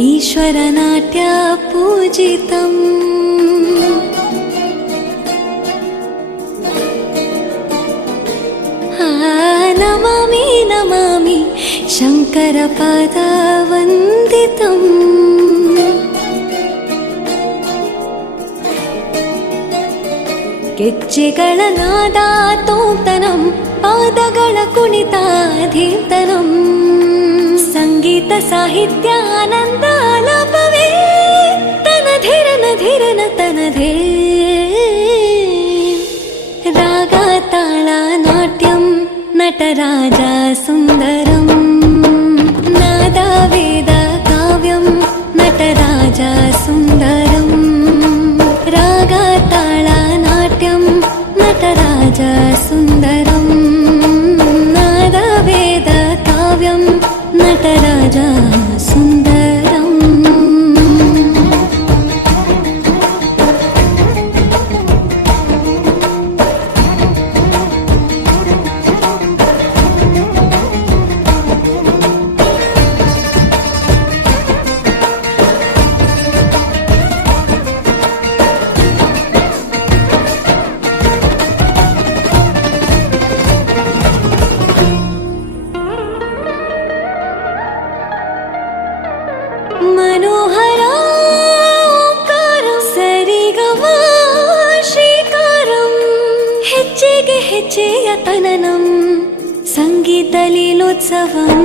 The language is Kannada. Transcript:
ईश्वरनाट्य पूजितम् नमामि नमामि शङ्करपादवन्दितम् ಗೆಜ್ಜೆಗಳ ನಾದ ತೋಂತನಂ ಪಾದಗಳ ಕುಣಿತಾಧೀರ್ತನಂ ಸಂಗೀತ ಸಾಹಿತ್ಯ ಆನಂದ ಆಲಾಪವೇ ತನಧಿರನ ಧಿರನ ತನಧೇ ರಾಗ ತಾಳ ನಾಟ್ಯಂ ನಟರಾಜ ಸುಂದರಂ ನಾದ ವೇದ ಕಾವ್ಯಂ ನಟರಾಜ ಸುಂದರಂ ರಾಗ ತಾಳ ನಾಟ್ಯಂ ನಟರಾಜ ಸುಂದರಂ ನಾದ ವೇದ ಕಾವ್ಯಂ ನಟರಾಜ ಸುಂದರಂ मनोहर ओंकारं सरिगमा श्रीकारं ಹೆಜ್ಜೆಗೆ ಹೆಜ್ಜೆಯ ತನನಂ ಸಂಗೀತ ಲೀಲೋತ್ಸವಂ